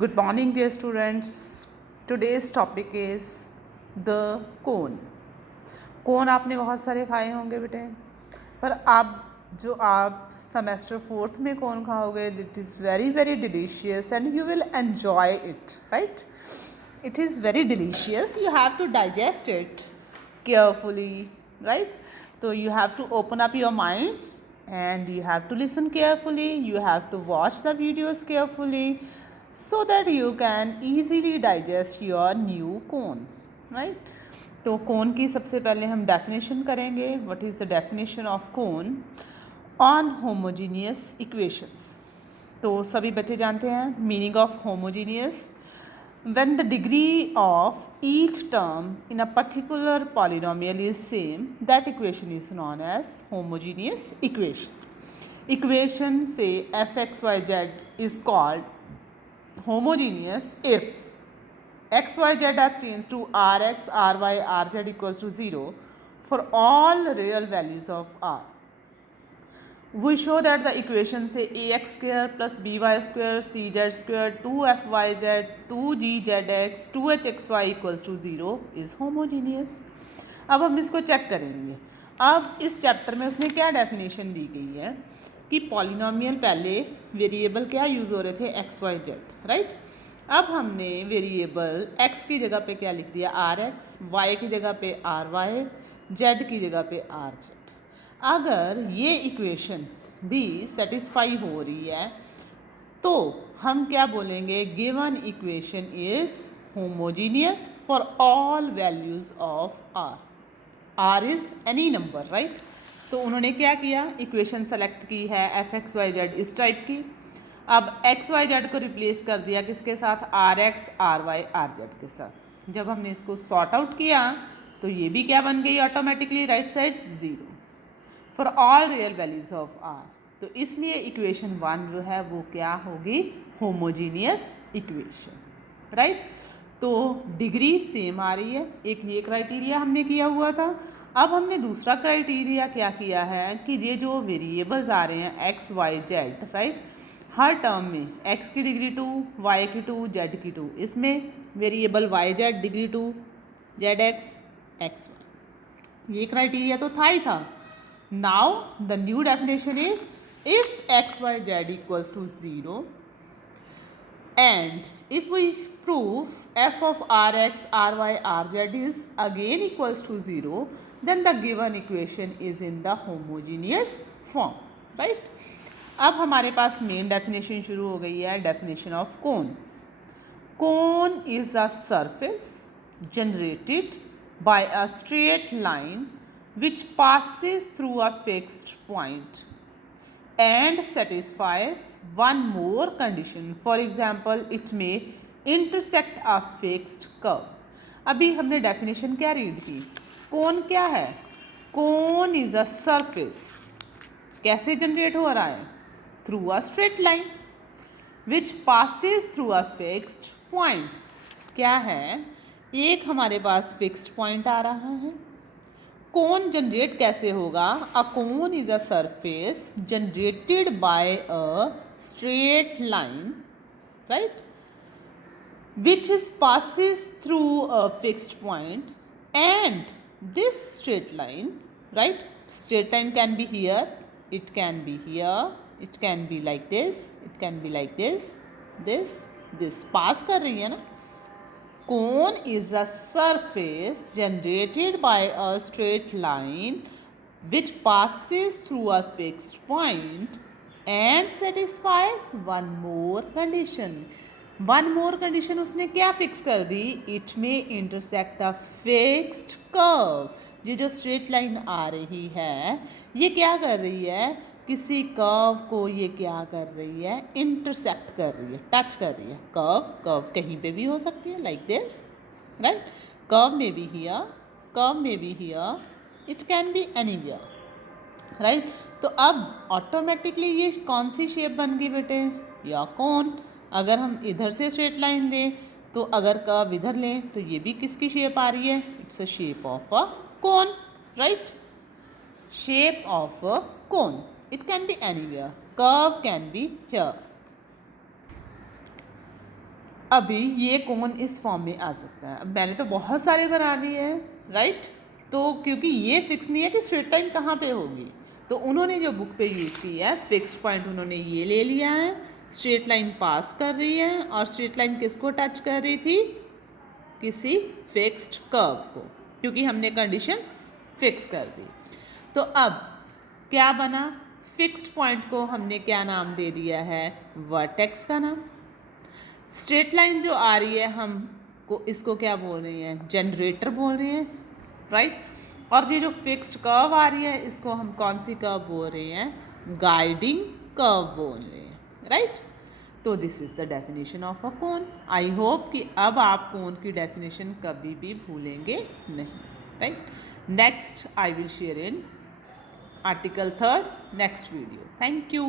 Good morning, dear students. Today's topic is the cone. कोन आपने बहुत सारे खाए होंगे बेटे, पर आप सेमेस्टर फोर्थ में कौन खाओगे, it is very very delicious and you will enjoy it, right? It is very delicious. You have to digest it carefully, right? So you have to open up your minds and you have to listen carefully. You have to watch the videos carefully so that you can easily digest your new cone, right? तो कोन की सबसे पहले हम definition करेंगे. What is the definition of cone on homogeneous equations. तो सभी बच्चे जानते हैं meaning of homogeneous. When the degree of each term in a particular polynomial is same, that equation is known as homogeneous equation. Equation say fxyz is called homogeneous if x, y, z are changed to rx, ry, rz equals to 0 for all real values of r. We show that the equation say ax square plus by square cz square 2fyz 2gzx 2hxy equals to 0 is homogeneous. अब हम इसको check करेंगे. अब इस chapter में उसने क्या definition दी गई है कि पॉलिनोमियल पहले वेरिएबल क्या यूज़ हो रहे थे एक्स वाई जेड, राइट? अब हमने वेरिएबल x की जगह पे क्या लिख दिया rx, y की जगह पे ry, z की जगह पे rz. अगर ये इक्वेशन भी सेटिस्फाई हो रही है तो हम क्या बोलेंगे, given equation is homogeneous for all values of r. r is any number, right? तो उन्होंने क्या किया, इक्वेशन सेलेक्ट की है एफ एक्स वाई जेड इस टाइप की. अब एक्स वाई जेड को रिप्लेस कर दिया किसके साथ, R X R Y R Z के साथ. जब हमने इसको सॉर्ट आउट किया तो ये भी क्या बन गई automatically, right side 0 for all real values of R. तो इसलिए इक्वेशन 1 जो है वो क्या होगी, होमोजीनियस इक्वेशन, राइट? तो डिग्री सेम आ रही है. एक ये क्राइटेरिया हमने किया हुआ था. अब हमने दूसरा क्राइटेरिया क्या किया है कि ये जो वेरिएबल्स आ रहे हैं एक्स वाई जेड, राइट, हर टर्म में x की डिग्री 2, y की 2, z की 2, इसमें variable y Z degree 2, Z X X Y. ये क्राइटेरिया तो था ही था. Now the new definition is if X Y Z equals to 0 and if we prove f of rx, ry, rz is again equals to 0, then the given equation is in the homogeneous form, right? अब हमारे पास main definition शुरू हो गई है, definition of cone. Cone is a surface generated by a straight line which passes through a fixed point and satisfies one more condition. For example, it may intersect a fixed curve. अभी हमने definition क्या read की, कोन क्या है, कोन is a surface. कैसे generate हो रहा है, through a straight line which passes through a fixed point. क्या है, एक हमारे पास फिक्स्ड पॉइंट आ रहा है. कोन जनरेट कैसे होगा, a cone is a surface generated by a straight line, right, which is passes through a fixed point and this straight line, right, straight line can be here, it can be here, it can be like this, it can be like this pass कर रही है ना. Cone is a surface generated by a straight line which passes through a fixed point and satisfies one more condition. One more condition उसने क्या fix कर दी, it में intersect a fixed curve. ये जो स्ट्रेट लाइन आ रही है ये क्या कर रही है, किसी कर्व को ये क्या कर रही है, इंटरसेक्ट कर रही है, टच कर रही है. कर्व कहीं पे भी हो सकती है, लाइक दिस, राइट. कर्व में भी हियर, कर्व में भी here, it can be anywhere, right. तो अब ऑटोमेटिकली ये कौन सी शेप बन गई बेटे, या कोन. अगर हम इधर से स्ट्रेट लाइन लें तो अगर कर्व इधर लें तो ये भी किसकी शेप आ रही है, it's a shape of a cone, right. Shape of a cone, it can be anywhere, curve can be here. अभी ये कोन इस फॉर्म में आ सकता है। अब मैंने तो बहुत सारे बना दिए हैं, राइट। तो क्योंकि ये फिक्स नहीं है कि स्ट्रेट लाइन कहाँ पे होगी, तो उन्होंने जो बुक पे यूज़ किया है फिक्स्ड पॉइंट उन्होंने ये ले लिया है। स्ट्रेट लाइन पास कर रही है और स्ट्रेट लाइन किसको टच कर रही थी, किसी फिक्स्ड कर्व को, क्योंकि हमने कंडीशंस फिक्स कर दी। तो अब क्या बना, फिक्स्ड पॉइंट को हमने क्या नाम दे दिया है, वर्टेक्स का नाम। स्ट्रेट लाइन जो आ रही है हमको इसको क्या बोल रही हैं, जनरेटर बोल रहे हैं, राइट। और ये जो फिक्स्ड कर्व आ रही है इसको हम कौन सी कर्व बोल रहे हैं, गाइडिंग कर्व बोल रहे हैं, राइट। तो this is the definition of a cone. I hope कि अब आप कोन की डेफिनेशन कभी भी भूलेंगे नहीं, right. Next I will share in article 3 next video. Thank you.